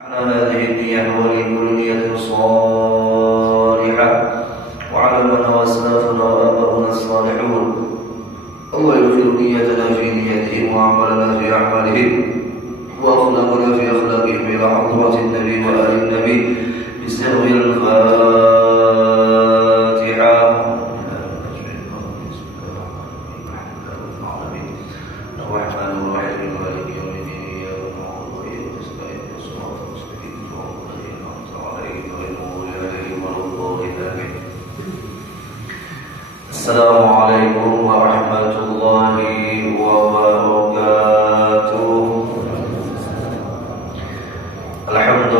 على هذه النية ولكل نية صالحة وعلى من هو أسلافنا وآباؤنا الصالحون. الله يغفر نيتنا في نيتهم وأعمالنا في أعمالهم وأخلاقنا في أخلاقهم إلى حضرة النبي وآل النبي بسر الفاتحة. الرحمن الرحيم مالك يوم الدين إياك نعبد وإياك نستعين صراط المستقيم صراط الذين أنعمت عليهم غير المغضوب عليهم ولا الضالين. السلام عليكم ورحمة الله وبركاته. الحمد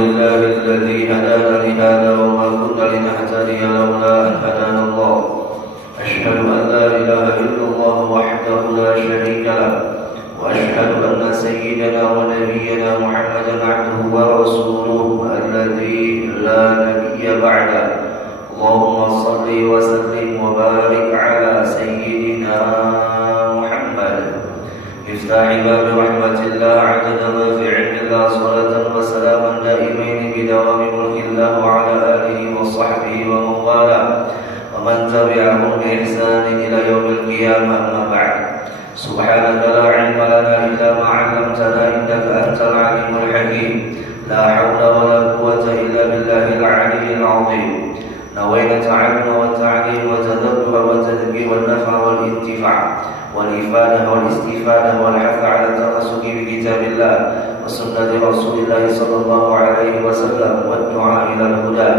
لله الذي هدانا لهذا وما كنا لنهتدي لولا أن هدانا الله. أشهد أن لا إله إلا الله وحده لا شريك له وأشهد أن سيدنا ونبينا محمدا عبده ورسوله الذي لا نبي بعده. اللهم صل وسلم وبارك على سيدنا محمد مفتاح باب رحمة الله عدد ما في علم الله صلاة وسلاما دائمين بدوام ملك الله وعلى آله وصحبه ومن والاه ومن تبعهم بإحسان إلى يوم القيامة. أما بعد، سبحانك لا علم لنا إلا ما علمتنا إنك أنت العليم الحكيم. لا حول ولا قوة إلا بالله العلي العظيم. نوينا التعلم والتعليم والتذكر والتذكير والنفع والانتفاع والإفادة والاستفادة والحث على التمسك بكتاب الله وسنة رسول الله صلى الله عليه وسلم والدعاء إلى الهدى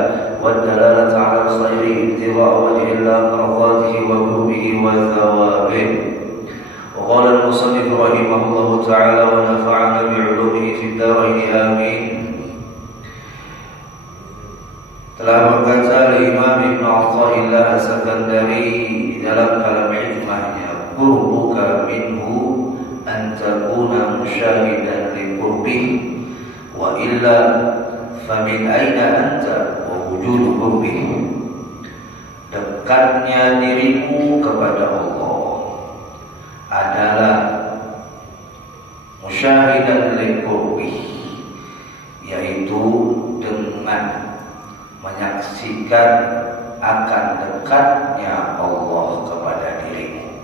والدلالة على الخير ابتغاء وجه الله مرضاته وقربه وثوابه. وقال المصنف رحمه الله تعالى ونفعنا بعلومه في الدارين آمين. Telah berkata Imam Ibn Athaillah As-Sakandari dalam kalam hikmahnya, qurbuka minhu an takuna musyahidan li qurbih wa illa famin aina anta wa wujudu qurbih. Dekatnya dirimu kepada Allah adalah musyahidan li qurbih, yaitu dengan menyaksikan akan dekatnya Allah kepada dirimu.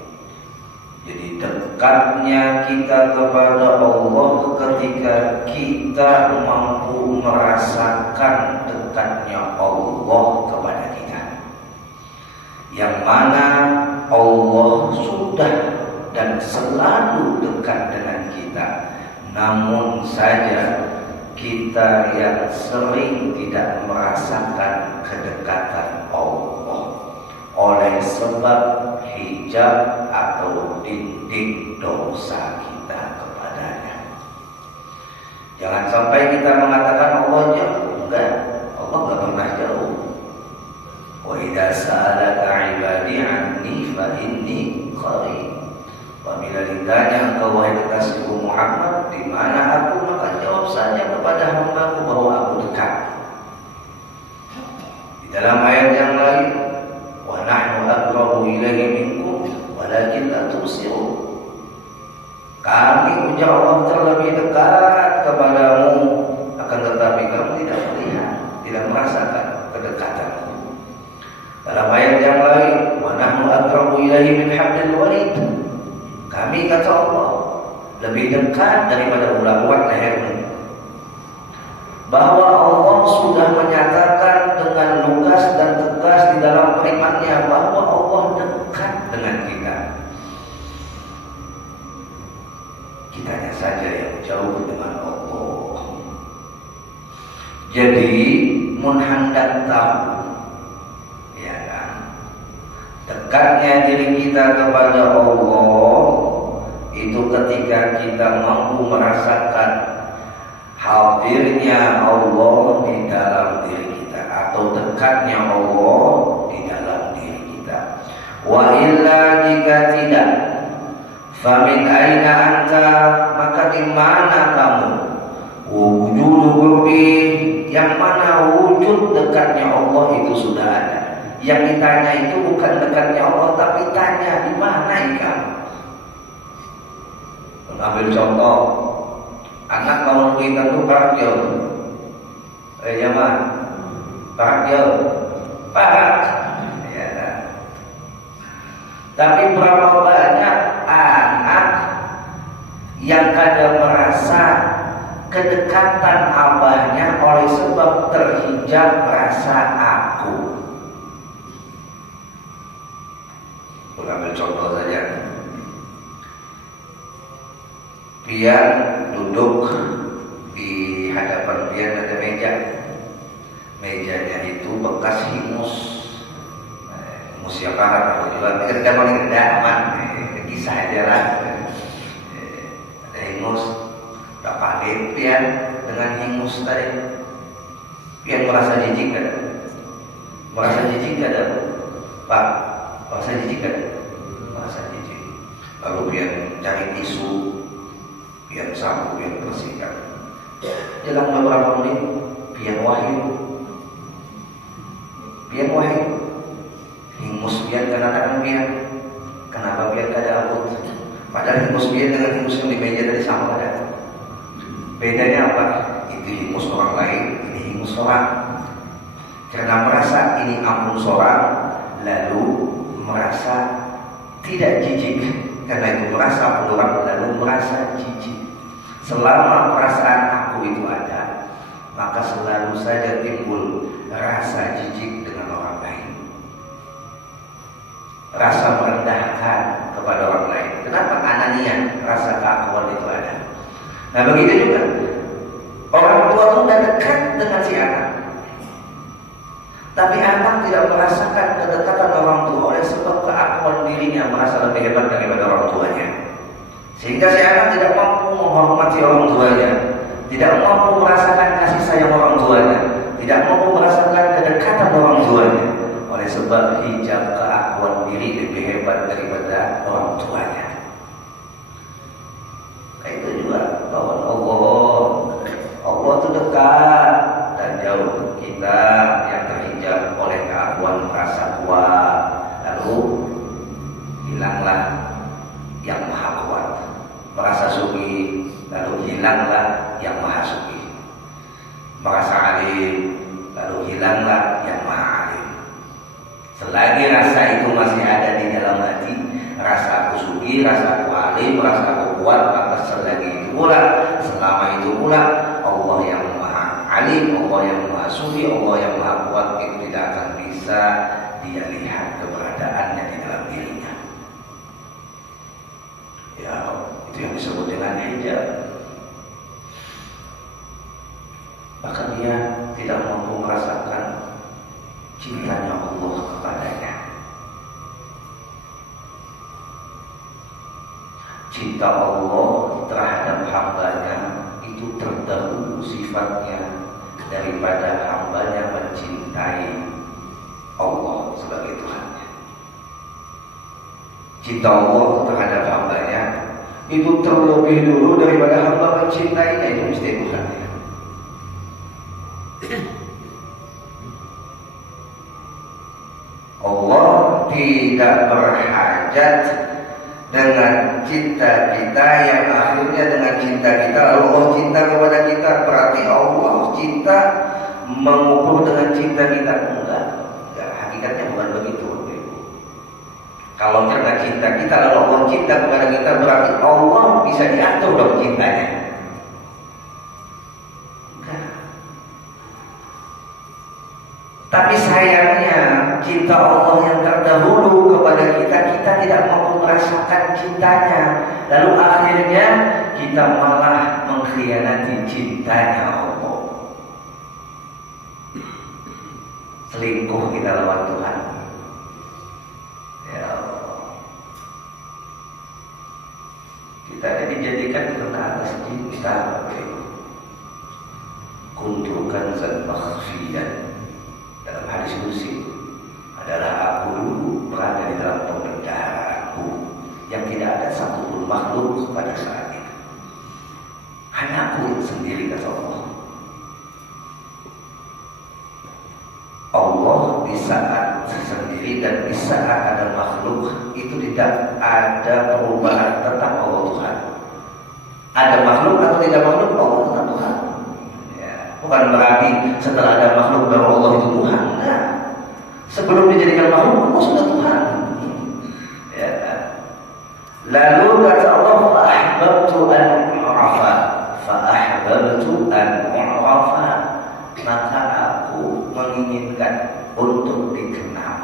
Jadi dekatnya kita kepada Allah ketika kita mampu merasakan dekatnya Allah kepada kita, yang mana Allah sudah dan selalu dekat dengan kita, namun saja kita yang sering tidak merasakan kedekatan Allah oleh sebab hijab atau dinding dosa kita kepadanya. Jangan sampai kita mengatakan Allah jauh. Enggak, Allah enggak pernah jauh. Wa idza sa'alaka 'ibadi 'anni fa inni qarib. Apabila ditanya engkau wahai kekasihku Muhammad, di mana aku, maka jawab saja kepada hamba-Ku bahwa aku dekat. Di dalam ayat yang lain, wa nahnu aqrabu ilaihi minkum walakin la tubsirun. Kami, ujar Allah, terlebih dekat kepadamu, akan tetapi kamu tidak melihat, tidak merasakan kedekatanku. Dalam ayat yang lain, wa nahnu aqrabu ilaihi min hablil warid. Kami, kata Allah, lebih dekat daripada ulat lehermu. Bahwa Allah sudah menyatakan dengan lugas dan tegas di dalam firman-Nya bahwa Allah dekat dengan kita. Kitanya saja yang jauh dengan Allah. Jadi mun hendak tahu, ya kan, dekatnya diri kita kepada Allah itu ketika kita mampu merasakan hadirnya Allah di dalam diri kita, atau dekatnya Allah di dalam diri kita. Wa illa, jika tidak, famin aina anta, maka di mana kamu? Wujudu qurbi, yang mana wujud dekatnya Allah itu sudah ada. Yang ditanya itu bukan dekatnya Allah, tapi tanya di mana kamu. Ambil contoh, Anak mau kuitan tuh parak yo. Nyaman. Parak yo. Parak. Ya. Tapi berapa banyak anak yang kadang merasa kedekatan abahnya oleh sebab terhijab rasa aku. Ambil contoh saja. Pian duduk di hadapan pian ada meja. Mejanya itu bekas hingus. Hingus siapa kalau jual kerja paling tidak aman. Kisah aja lah. Ada hingus. Tak pakai pian dengan hingus tadi. Pian merasa jijik kan? Merasa jijik kan? Pak, merasa jijik kan? Merasa jijik. Lalu pian cari tisu. Pian sapu, pian bersihkan. Dalam beberapa menit, pian wahyu. Pian wahyu. Hingus pian kena tangan pian. Kenapa pian kada abut? Padahal hingus pian dengan hingus yang di meja tadi sama ada. Bedanya apa? Itu hingus orang lain, ini hingus orang. Karena merasa ini ampun seorang, lalu merasa tidak jijik. Karena itu merasa ampun orang, lalu merasa jijik. Selama perasaan aku itu ada, maka selalu saja timbul rasa jijik dengan orang lain, rasa merendahkan kepada orang lain. Kenapa? Anania, rasa keakuan itu ada. Nah begitu juga orang tua itu sudah dekat dengan si anak, tapi anak tidak merasakan kedekatan orang tua oleh sebab keakuan dirinya merasa lebih hebat daripada orang tuanya. Sehingga si anak tidak mampu menghormati orang tuanya, tidak mampu merasakan kasih sayang orang tuanya, tidak mampu merasakan kedekatan orang tuanya, oleh sebab hijab keakuan diri lebih hebat daripada orang tuanya. Itu juga bahwa Allah itu dekat dan jauh. Kita yang terhijab oleh keakuan merasa kuat, lalu hilanglah yang maha kuat. Merasa suci, lalu hilanglah yang maha suci. Merasa alim, lalu hilanglah yang maha alim. Selagi rasa itu masih ada di dalam hati, rasa aku suci, rasa aku alim, rasa aku kuat, maka selagi itu pula, selama itu pula, Allah yang maha alim, Allah yang maha suci, Allah yang maha kuat itu tidak akan bisa dia lihat keberadaannya di dalam dirinya. Ya, itu yang disebut dengan hijab. Bahkan dia tidak mampu merasakan cintanya Allah kepadanya. Cinta Allah terhadap hambanya itu terdahulu sifatnya daripada hambanya mencintai Allah sebagai Tuhannya. Cinta Allah terhadap hambanya itu terlebih dulu daripada hamba mencintainya, itu mesti Tuhannya. Allah tidak berhajat dengan cinta kita yang akhirnya dengan cinta kita lalu Allah cinta kepada kita. Berarti Allah cinta mengukur dengan cinta kita. Enggak, hakikatnya bukan begitu. Kalau karena cinta kita lalu Allah cinta kepada kita, berarti Allah bisa diatur dong cintanya. Enggak. Tapi sayangnya cinta Allah yang terdahulu kepada kita, kita tidak mampu merasakan cintanya. Lalu akhirnya kita malah mengkhianati cintanya Allah. Selingkuh kita lawan Tuhan. Ya Allah. Kita ini dijadikan karena atas cinta. Kuntukan zat makhfiyan. Dalam hadis kursi adalah aku dulu berada di dalam pembendaharaanku yang tidak ada satupun makhluk pada saat itu. Hanya aku sendiri, kata Allah. Allah di saat sendiri dan di saat ada makhluk itu tidak ada perubahan, tetap Allah Tuhan. Ada makhluk atau tidak makhluk, Allah tetap Tuhan. Ya. Bukan berarti setelah ada makhluk baru Allah itu Tuhan. Nah, sebelum dijadikan makhluk Allah sudah Tuhan. Ya. Lalu kata Allah, fa'ahbabtu an u'rafa, fa'ahbabtu an u'rafa, maka aku menginginkan untuk dikenal.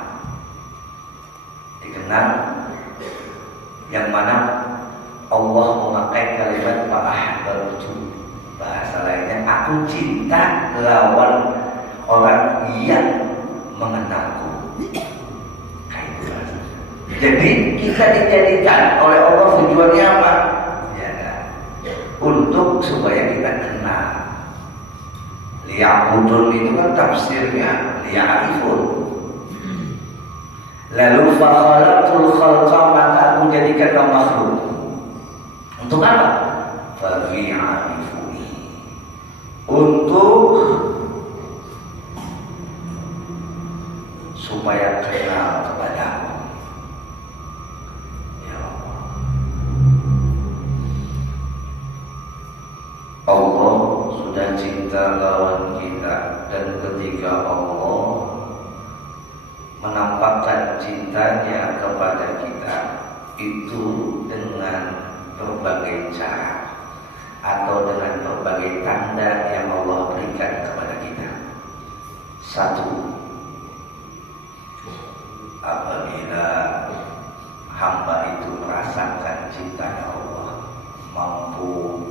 Dikenal, yang mana Allah memakai kalimat fa'ahbabtu. Bahasa lainnya, aku cinta lawan orang yang mengenalku. Kayak itu bahasa. Jadi kita dijadikan oleh Allah tujuannya apa? Ya, untuk supaya kita kenal. Liya'budun itu kan tafsirnya liya'rifun. Lalu fakhalaqtul khalqa, maka aku jadikan makhluk. Untuk apa? Fabi'arifuni, untuk supaya kenal kepadamu. Ya Allah. Allah sudah cinta lawan kita, dan ketika Allah menampakkan cintanya kepada kita itu dengan berbagai cara atau dengan berbagai tanda yang Allah berikan kepada kita. Satu, apabila hamba itu merasakan cintanya Allah, mampu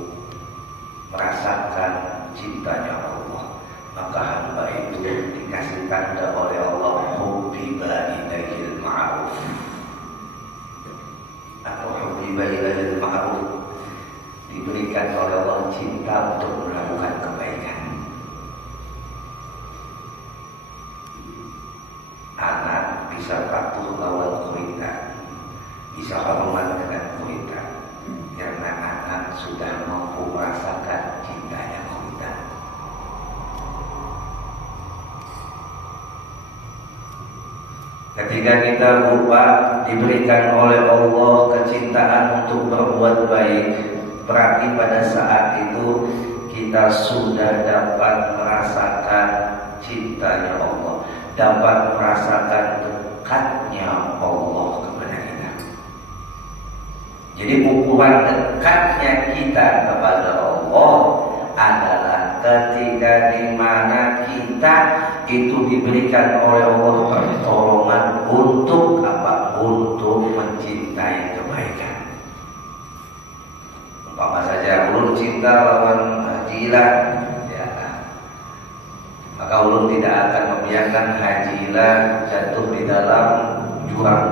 merasakan cintanya Allah, maka hamba itu dikasih tanda oleh Allah, hubbiba ilaihil ma'ruf. Atau hubbiba ilaihil ma'ruf, diberikan oleh Allah cinta untuk melakukan kebaikan. Anak bisa patuh lawan perintah, bisa hormat dengan perintah, karena anak sudah mampu merasakan cintanya perintah. Ketika kita lupa diberikan oleh Allah kecintaan untuk berbuat baik, berarti pada saat itu kita sudah dapat merasakan cintanya Allah, dapat merasakan dekatnya Allah kepada kita. Jadi ukuran dekatnya kita kepada Allah adalah ketika di mana kita itu diberikan oleh Allah pertolongan untuk apa? Untuk mencintai kebaikan. Umpama saja ulun cinta lawan Hajilah, ya, maka ulun tidak akan membiarkan Hajilah jatuh di dalam jurang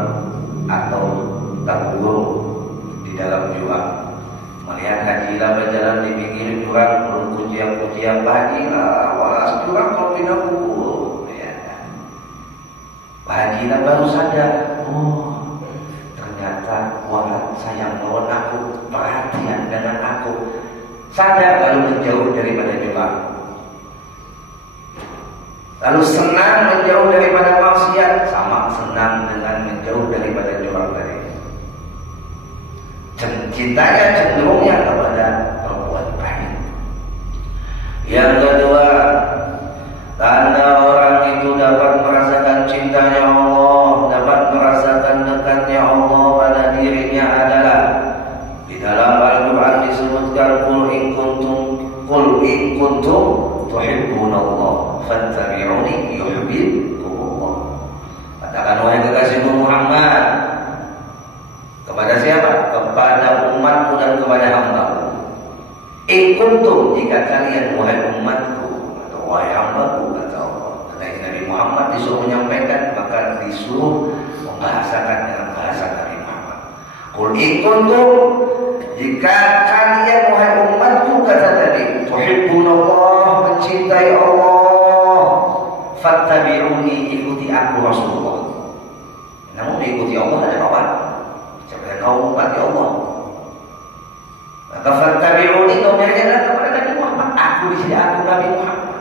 atau tergulung di dalam jurang. Melihat Hajilah berjalan di pinggir jurang, ulun pujian-pujian, Hajilah, awas jurang kalau tidak pukul. Ya. Hajilah baru sadar, oh ternyata walat sayang lawan aku, perhatian dengan aku. Sadar lalu menjauh daripada jurang. Lalu senang menjauh daripada maksiat, sama senang dengan menjauh daripada jurang tadi. Cintanya cenderungnya kepada perbuatan baik. Yang kedua, tanda orang itu dapat merasakan cintanya Allah, dapat merasakan dekatnya Allah pada dirinya adalah di dalam Al-Quran disebutkan qul in kuntum tuhibbunallah fattabi'uni yuhibbukumullah. Katakan wahai kekasihku Muhammad, kepada siapa? Kepada umatku dan kepada hambaku. In kuntum, jika kalian wahai umatku atau wahai hambaku, kata Allah. Ketika Nabi Muhammad disuruh menyampaikan, maka disuruh membahasakan dengan bahasa Nabi Muhammad. Qul in kuntum, jika kalian wahai umatku, kata Nabi, tuhibbunallah, mencintai Allah, fattabi'uni, ikuti aku Rasulullah. Namun ikuti Allah ada kawan. Sebenarnya kau umat Allah. Maka fattabi'uni, domirnya adalah kepada Nabi Muhammad. Aku di sini, aku Nabi Muhammad.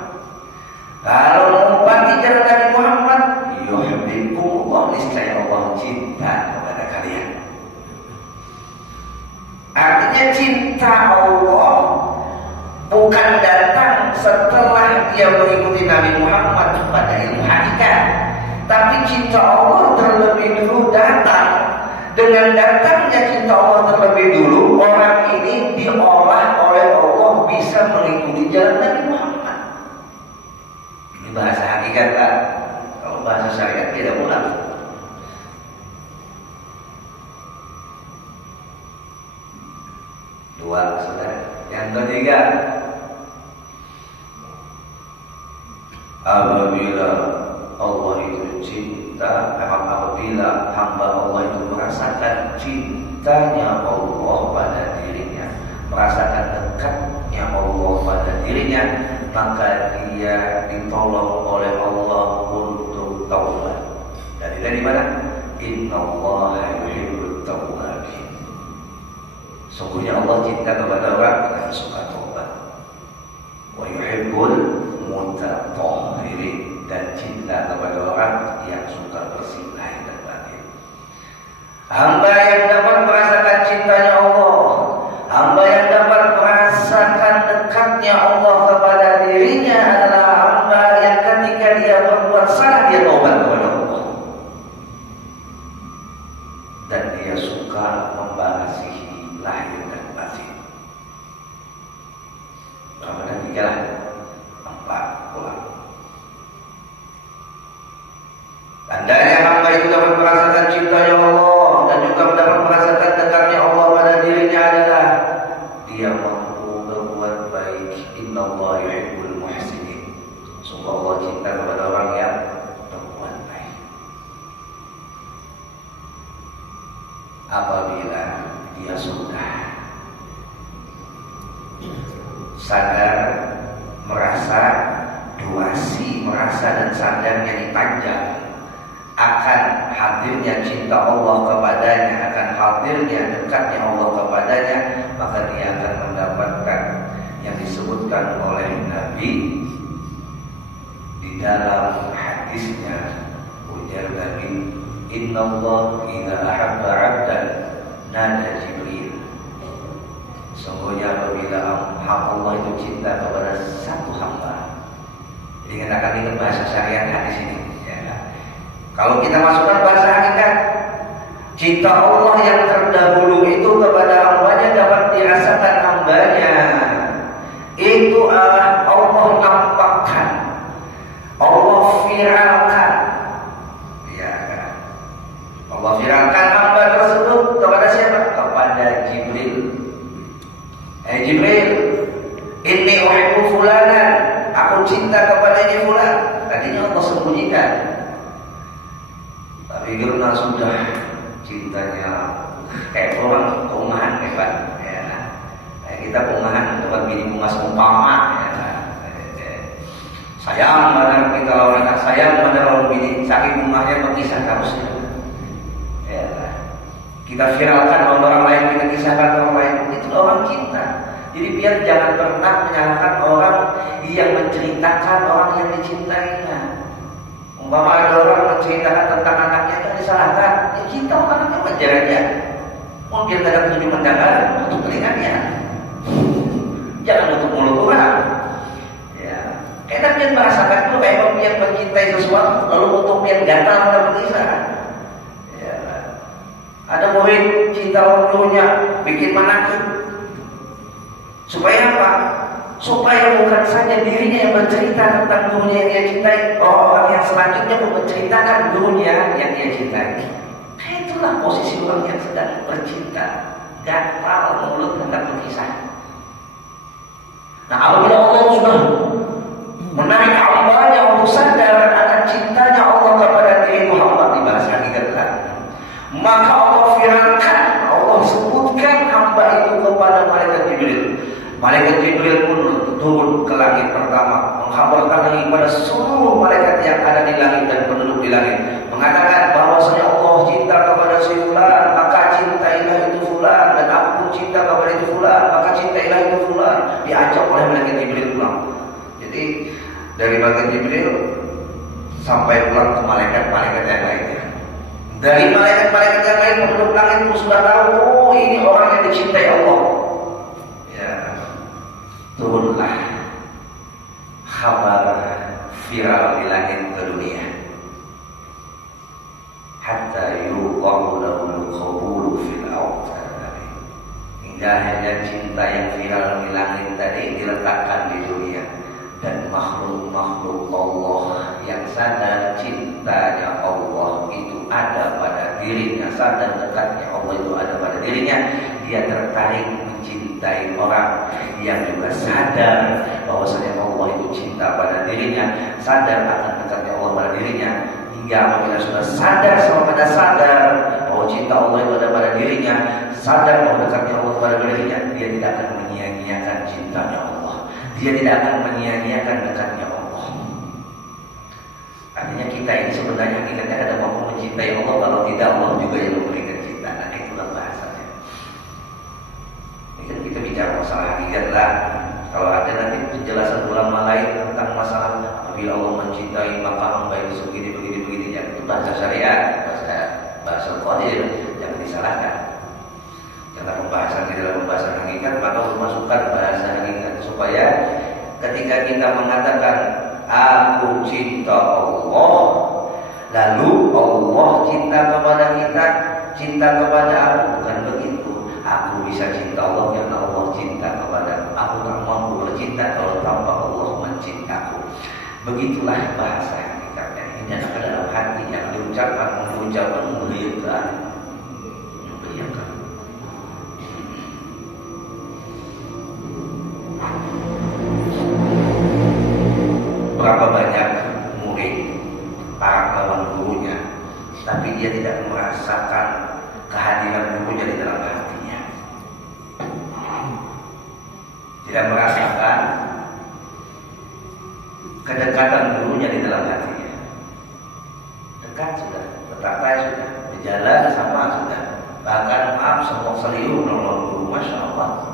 Kalau mengumpati jalan Nabi Muhammad, yuhibbukumullah, niscaya Allah cinta kepada kalian. Artinya cinta Allah bukan datang setelah dia mengikuti Nabi Muhammad pada ilmu hakikat, tapi cinta Allah terlebih dulu datang. Dengan datangnya cinta Allah terlebih dulu, orang ini diolah oleh Allah bisa mengikuti jalan Nabi Muhammad. Ini bahasa hakikat kan? Kalau bahasa syariat beda pula. Dua, saudara. Yang ketiga, apabila Allah itu cinta, apabila hamba Allah itu merasakan cintanya Allah pada dirinya, merasakan dekatnya Allah pada dirinya, maka dia ditolong oleh Allah untuk taubat. Dari mana? Innallaha yuhibbut tawwabin. Sungguhnya Allah cinta kepada orang yang suka taubat. Wa yuhibbul mutatahhirin, dan cinta kepada orang yang suka bersih lahir dan batin. Hamba yang dapat merasakan cintanya Allah, hamba yang dapat merasakan dekatnya Allah kepada dirinya adalah hamba yang ketika dia berbuat salah dia taubat kepada Allah, dan dia suka membarasihi lahir dan batin. Berapa dan tiga lah? 4 pulang. Tandanya hamba itu dapat merasakan cintanya Allah dan juga dapat merasakan dekatnya Allah pada dirinya adalah dia mampu berbuat baik. Innallaha yuhibbul muhsinin. Sungguh Allah cinta kepada orang yang berbuat baik. Apabila dia sudah sadar, merasa duasi, merasa dan sadarnya dipanjang akan hadirnya cinta Allah kepadanya, akan hadirnya dekatnya Allah kepadanya, maka dia akan mendapatkan yang disebutkan oleh Nabi di dalam hadisnya. Ujar Nabi, Innallaha idza ahabba 'abdan nada Jibril. Sungguhnya apabila Allah itu cinta kepada satu hamba, ingat bahasa syariat hadis ini. Kalau kita masukkan bahasa hakikat, cinta Allah yang terdahulu itu kepada hambanya dapat dirasakan hambanya. Itu adalah Allah nampakkan, Allah viralkan, ya kan? Allah viralkan hamba tersebut kepada siapa? Kepada Jibril. Jibril, inni uhibbu fulanan, aku cinta kepada ini fulan. Tadinya Allah sembunyikan. Tapi karena sudah cintanya kayak orang keumahan hebat, ya. Kayak kita keumahan tempat bini bunga seumpama, ya. Sayang pada kita orang tak sayang pada orang bini saking rumahnya berkisah terusnya, ya. Kita viralkan orang lain, kita kisahkan orang lain, itu orang cinta. Jadi biar jangan pernah menyalahkan orang yang menceritakan orang yang dicintainya. Umpama ada orang menceritakan tentang anaknya itu disalahkan, ya kita anaknya wajar aja. Mungkin ada tujuh mendengar untuk telinganya, jangan untuk mulut orang. Ya, enak dia merasakan dulu kayak dia mencintai sesuatu, lalu untuk dia gatal dan berkisah. Ya, ada murid cinta orang tuanya bikin manakib. Supaya apa? Supaya bukan saja dirinya yang bercerita tentang gurunya yang dia cintai, orang yang selanjutnya pun menceritakan gurunya yang dia cintai. Itulah posisi orang yang sedang bercinta, gatal mulut tentang berkisah. Nah, apabila Allah sudah menarik hambanya untuk sadar akan cintanya Allah kepada diri Muhammad di bahasa hakikat, maka Allah firmankan, Allah sebutkan hamba itu kepada malaikat Jibril. Malaikat Jibril pun turun ke langit pertama, menghabarkan lagi kepada seluruh malaikat yang ada di langit dan penduduk di langit, mengatakan bahwasanya Allah cinta kepada si fulan, maka cintailah itu fulan, dan aku pun cinta kepada itu fulan, maka cintailah itu fulan. Diajak oleh malaikat Jibril pulang. Jadi dari malaikat Jibril sampai pulang ke malaikat-malaikat yang lainnya. Dari malaikat-malaikat yang lain penduduk langit pun sudah tahu, oh ini orang yang dicintai Allah. Ya. turunlah kabar viral di langit ke dunia. Hatta yuqalu lahul qabulu fil ard. Hingga hanya cinta yang viral di langit tadi diletakkan di dunia, dan makhluk-makhluk Allah yang sadar cintanya Allah itu ada pada dirinya, sadar dekatnya Allah itu ada pada dirinya, dia tertarik mencintai orang yang juga sadar bahwasanya Allah itu cinta pada dirinya, sadar akan dekatnya Allah pada dirinya. Hingga apabila sudah sadar, sampai sadar bahwa cinta Allah itu ada pada dirinya, sadar bahwa dekatnya Allah pada dirinya, dia tidak akan menyia-nyiakan cintanya Allah, dia tidak akan menyia-nyiakan dekatnya Allah. Artinya kita ini sebenarnya hakikatnya kadang mampu mencintai Allah, kalau tidak Allah juga yang memberikan cinta. Nah, itulah bahasanya. Ini kan kita bicara masalah hakikat lah. Kalau ada nanti penjelasan ulama lain tentang masalah apabila Allah mencintai maka hamba itu begini ya, itu bahasa syariat, bahasa qadir, jangan disalahkan. Karena pembahasan di dalam pembahasan hakikat, maka memasukkan bahasa hakikat supaya ketika kita mengatakan aku cinta Allah, lalu Allah cinta kepada kita, cinta kepada aku, bukan begitu. Aku bisa cinta Allah karena Allah cinta kepada aku, tak mampu bercinta kalau tanpa Allah mencintaku. Begitulah bahasa hakikatnya. Ini adalah dalam hati yang diucapkan memberikan. Berapa banyak murid para lawan gurunya, tapi dia tidak merasakan kehadiran gurunya di dalam hatinya, tidak merasakan kedekatan gurunya di dalam hatinya. Dekat sudah, berkata sudah, berjalan sama sudah, bahkan maaf semua seliu nolong guru, masya Allah,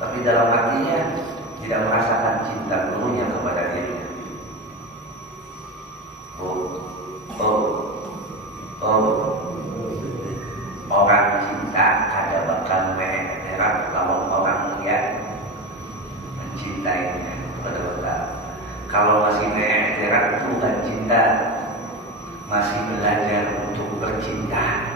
tapi dalam hatinya tidak merasakan cinta gurunya kepada dirinya. Orang cinta ada bakal merah lawan orang yang mencintainya. Betul-betul. Kalau masih merah itu bukan cinta, masih belajar untuk bercinta.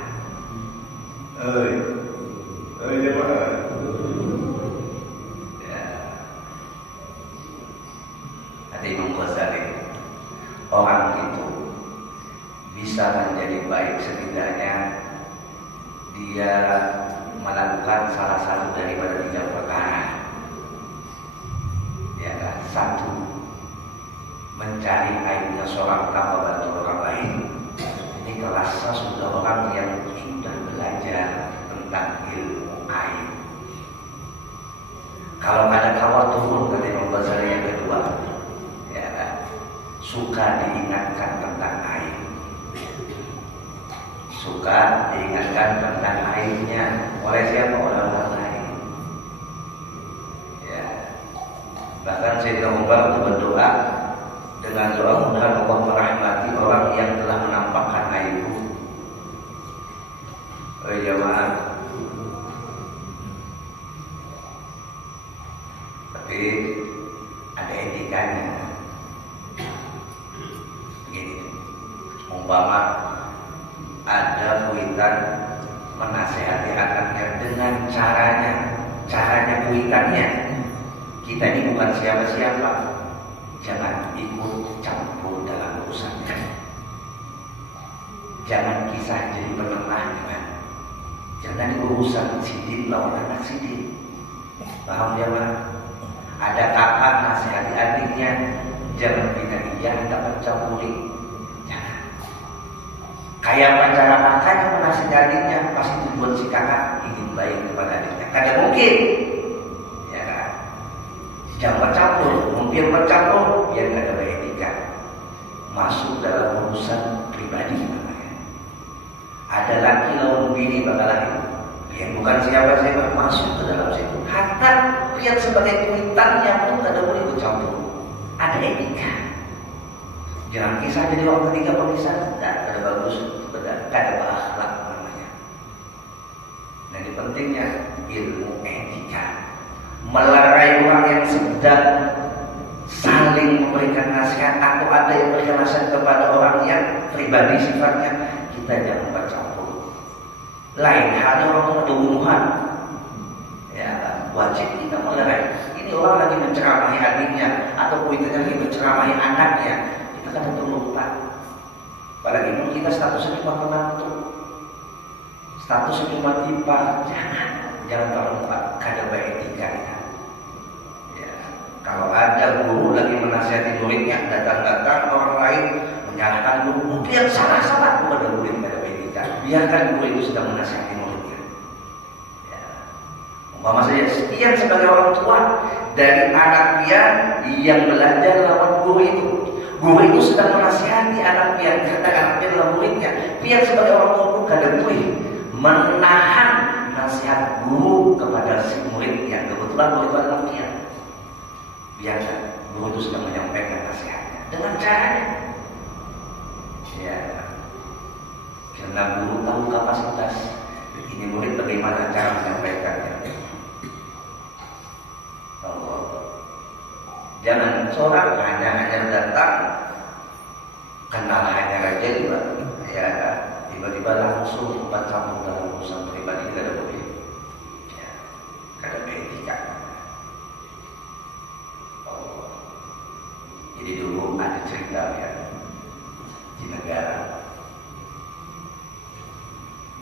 Ada Imam Ghazali, orang itu bisa menjadi baik setidaknya dia melakukan salah satu daripada 3 perkara. Ya kan? 1, mencari aibnya seorang tanpa bantu orang lain. Ini kelasnya sudah orang yang sudah belajar tentang ilmu aib. Kalau ada kawat turun ke Imam Ghazali yang kedua, ya kan? Suka diingatkan tentang aib, suka diingatkan tentang aibnya oleh siapa? Oleh orang lain. Ya. Bahkan Sayyidina Umar itu berdoa dengan doa mudah Allah merahmati orang yang telah menampakkan aibku. Jamaah. Tapi ada etikanya. Begini, umpama ada kuitan menasehati anaknya dengan caranya kuitannya, kita ini bukan siapa-siapa, jangan ikut campur dalam urusannya, jangan kisah jadi penengah, jangan urusan sidin lawan anak sidin, paham ya Pak? Ada kakak nasihati adiknya, jangan bilang iya, tidak mencampuri. Kayak cara kakaknya menasihatinya, pasti tujuan si kakak ingin baik kepada adiknya. Kadang mungkin, ya kan? Jangan bercampur, mungkin bercampur, biar nggak ada etika. Masuk dalam urusan pribadi namanya. Ada laki lawan bini bakal laki, yang bukan siapa-siapa masuk ke dalam situ. Hatta lihat sebagai kuitannya pun tidak boleh ikut campur. Ada etika. Jangan kisah jadi orang ketiga pemisah, tidak ada bagus, tidak ada akhlak namanya. Nah, ini pentingnya ilmu etika. melerai orang yang sedang saling memberikan nasihat, atau ada yang memberikan nasihat kepada orang yang pribadi sifatnya, kita jangan bercampur. Lain halnya orang yang ada hubungan, ya wajib kita melerai. Ini orang lagi menceramahi adiknya, atau kita lagi menceramahi anaknya, kita kan tentu lupa. Apalagi pun kita statusnya cuma menantu, statusnya cuma ipar, jangan terlupa kada beretika. Ya, kalau ada guru lagi menasihati muridnya, datang-datang orang lain menyalahkan guru, dia salah kepada murid, kada beretika. Biarkan guru itu sedang menasihati muridnya. Ya. Umpama saja sekian sebagai orang tua dari anak pian yang belajar lawan guru itu. Guru itu sedang menasihati anak pian, karena anak pian adalah muridnya. Pian sebagai orang tua pun kada boleh menahan nasihat guru kepada si muridnya. Kebetulan guru itu adalah pian. Biarkan guru itu sedang menyampaikan nasihatnya dengan caranya. Ya, karena guru tahu kapasitas ini murid bagaimana cara menyampaikannya. Jangan seorang hanya datang kenal hanya raja juga, ya tiba-tiba langsung campur dalam urusan pribadi, tidak boleh. Ya, kada beretika. Jadi dulu ada cerita ya di negara,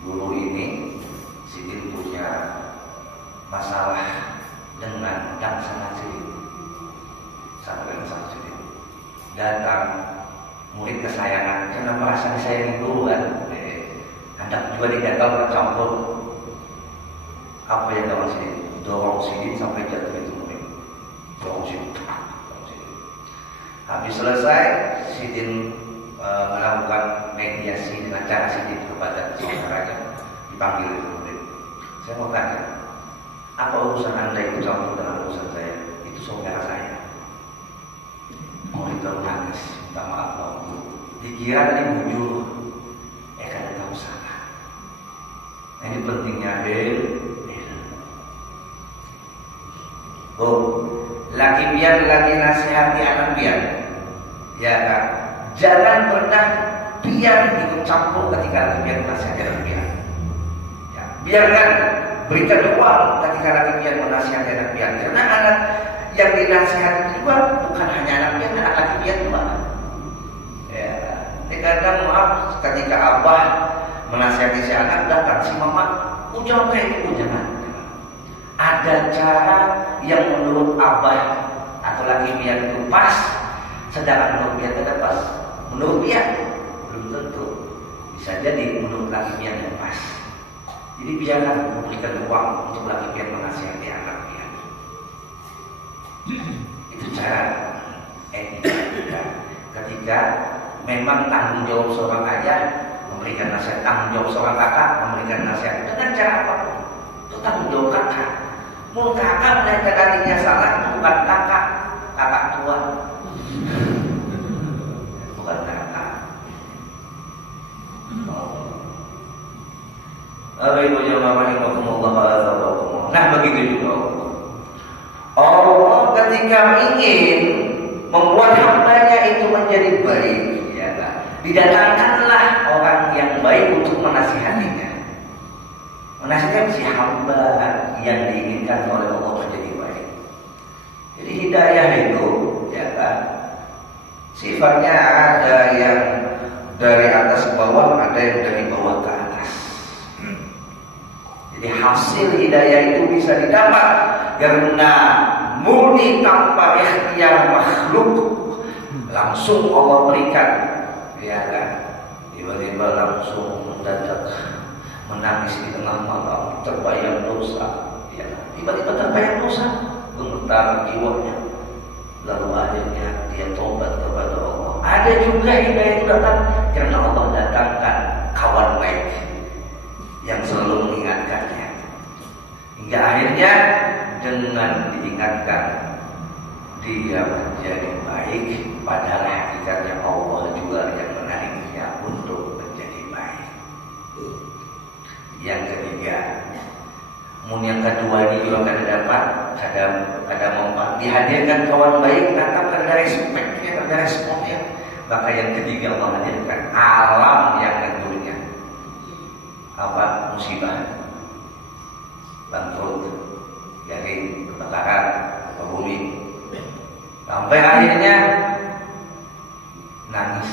guru ini sidin punya masalah dengan dan sangat sidin. Sampai dengan sangat sedih. Datang murid kesayangan, karena merasa disayangi guru kan, hendak juga digagal bercampur. Apa yang dorong sidin? Dorong sidin sampai jatuh itu murid. Dorong sidin. Habis selesai, sidin melakukan mediasi dengan cara sidin kepada saudaranya, dipanggil itu murid. Saya mau tanya, apa urusan Anda ikut campur dengan urusan saya? Itu saudara saya. Murid baru nangis, minta maaf Pak Guru. Dikira tadi bujur, kada tahu salah. Ini pentingnya laki pian lagi nasihati anak pian, ya kan? Jangan pernah pian ikut campur ketika laki pian nasihati anak pian. Ya, biarkan berikan ruang ketika laki pian menasihati anak pian, karena anak yang dinasihati juga bukan hanya anak pian, anak laki pian juga. Ya, kadang maaf ketika abah menasihati si anak, datang si mama ujar kayak itu, jangan. Ada cara yang menurut abah atau laki pian itu pas, sedangkan menurut pian tidak pas. Menurut pian belum tentu, bisa jadi menurut laki pian yang pas. Jadi biarkan memberikan ruang untuk laki pian menasihati anak pian. Itu cara etika. Ketika memang tanggung jawab seorang ayah memberikan nasihat, tanggung jawab seorang kakak memberikan nasihat dengan cara apapun, itu tanggung jawab kakak. Mun kakak melihat adiknya salah, itu bukan kakak tua, bukan kakak. Nah begitu juga Allah ketika ingin membuat hambanya itu menjadi baik, ya kan? Didatangkanlah orang yang baik untuk menasihatinya. Menasihati si hamba yang diinginkan oleh Allah menjadi baik. Jadi hidayah itu, ya kan? Sifatnya ada yang dari atas ke bawah, ada yang dari bawah ke atas. Jadi hasil hidayah itu bisa didapat karena murni tanpa ikhtiar makhluk, langsung Allah berikan, ya kan? Tiba-tiba langsung mendadak menangis di tengah malam, terbayang dosa, ya. Tiba-tiba terbayang dosa, gemetar jiwanya, lalu akhirnya dia tobat kepada Allah. Ada juga hidayah itu datang karena Allah datangkan kawan baik yang selalu mengingatkannya, hingga akhirnya dengan diingatkan dia menjadi baik, padahal hakikatnya Allah juga yang menariknya untuk menjadi baik. Yang ketiga, yang kedua ini juga akan dapat ada mempan dihadirkan kawan baik, atau ada respeknya, ada responnya. Maka yang ketiga Allah hadirkan alam yang kedua, apa musibah, bangkrut, garing, kebakaran, bumi, sampai akhirnya nangis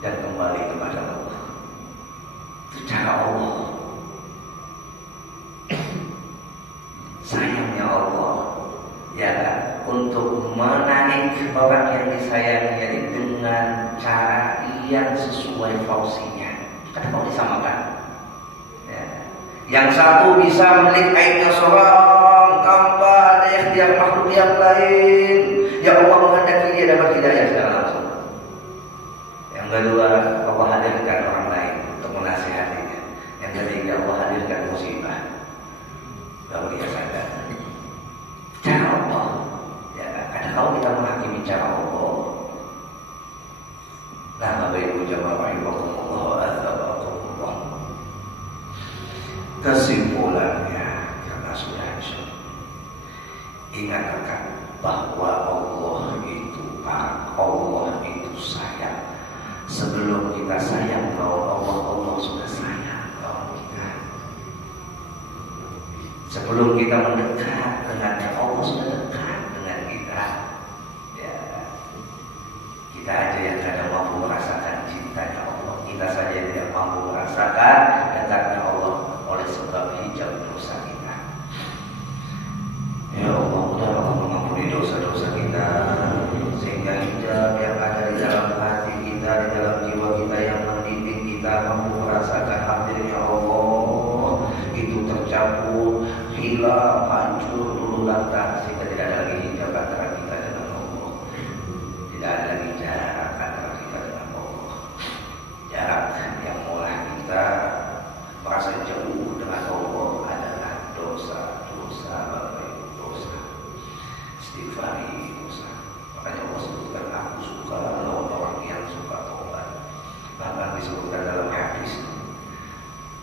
dan kembali kepada Allah. Itu cara Allah. Sayangnya Allah ya untuk menarik orang yang disayangi dengan cara yang sesuai fungsinya. Kan kalau disamakan ya. Yang satu bisa memelik aibnya seorang tanpa ada ikhtiar makhluk yang lain. Ya Allah menghendaki dia dapat hidayah secara langsung. Yang kedua Allah hadirkan orang lain untuk menasihatinya. Yang ketiga Allah hadirkan musibah lalu dia sadar. Cara Allah ya, kadang kalau kita menghakimi cara Allah. Nah, Bapak Ibu jamaah rahimakumullah azzabakumullah. Kesimpulannya karena sudah ingatkan bahwa Allah itu sayang. Sebelum kita sayang bahwa Allah sudah sayang bahwa kita. Sebelum kita mendekat dengannya, Allah sudah dekat dengan kita. Ya, kita aja yang kadang mampu merasakan cintanya Allah. Kita saja yang tidak mampu merasakan dekatnya Allah oleh sebab hijab dosa kita. Ya Allah, mudah Allah mengampuni dosa-dosa kita, sehingga hijab yang ada di dalam hati kita, di dalam jiwa kita yang mendidik kita mampu merasakan hadirnya Allah itu tercabut, hilang, hancur, luluh lantak, sehingga tidak ada lagi hijab antara kita dengan Allah. Tidak ada lagi jarak antara kita dengan Allah. Jarak yang mulai kita merasa jauh dengan Allah adalah dosa-dosa, dosa istighfari, dosa. Makanya Allah sebutkan aku suka orang yang suka taubat. Bahkan disebutkan dalam hadis,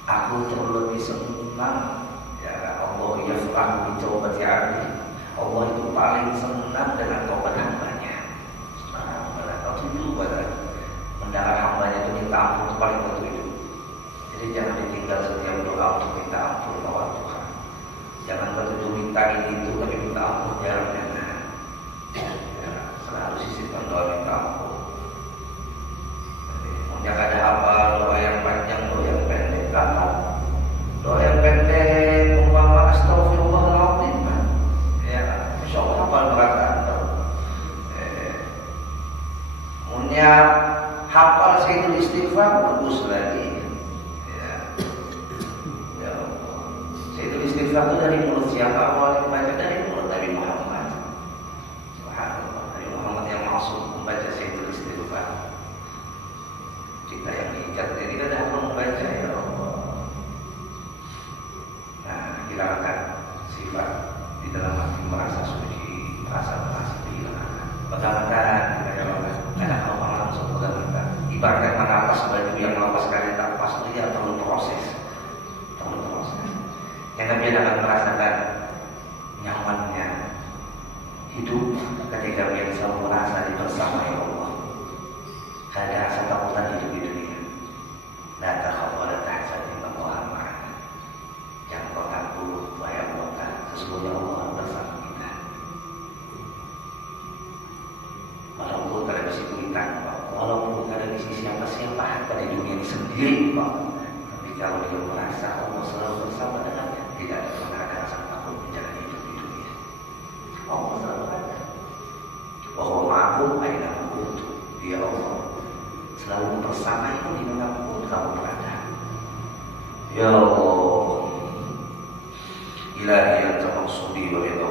aku terlebih senang ya Allah yafrahu bi taubati 'abdi. Allah itu paling senang dengan taubat hambanya. Subhanallah, kalau itu pada mendalam hambanya itu minta ampun itu paling betul. Jadi jangan ditinggal setiap doa untuk minta ampun lawan Tuhan. Jangan betul minta ini itu tapi minta ampun jangan. Ya, selalu sisipkan doa minta ampun. Yang ada apa doa yang panjang, doa yang pendek, gampang. Doa yang pendek umpama astagfirullahaladzim, ya insya Allah hafal berataan. Punya hafal Sayyidul Istighfar bagus lagi. Ya Allah. Sayyidul Istighfar itu dari mulut siapa? Awalnya membaca dari mulut Nabi Muhammad. Subhanallah, Nabi Muhammad yang maksud membaca Sayyidul Istighfar. Kita yang diikat, jadi kita dah membaca ya Allah. Nah, hilangkan sifat di dalam hati merasa suci, merasa dihilangkan. Pegangan kita hilangkan. Karena kalau langsung pegangan. Ibaratkan menapas baju yang melepaskannya tak pas, dia perlu proses. Jangan dia dapat merasakan nyamannya hidup ketika dia bisa merasa dibersamai Allah. Ada rasa takutan hidup di dunia. La takhaf wa la tahzan inna Allaha ma'ana. Jangan kau takut, wahai Allah, sesungguhnya Allah bersama kita. Walaupun ada di situ kita, walaupun ada di sisi siapa pada dunia ini sendiri, Pak. Tapi kalau dia merasa Allah selalu bersama dengannya, tidak pernah ada rasa takut menjalani hidup di dunia. Allah selalu ada. Bahwa ma'akum aina kuntum, dia Allah selalu bersama itu dimanapun kamu berada. Ya Allah, Ilahi anta maksudi wa ridha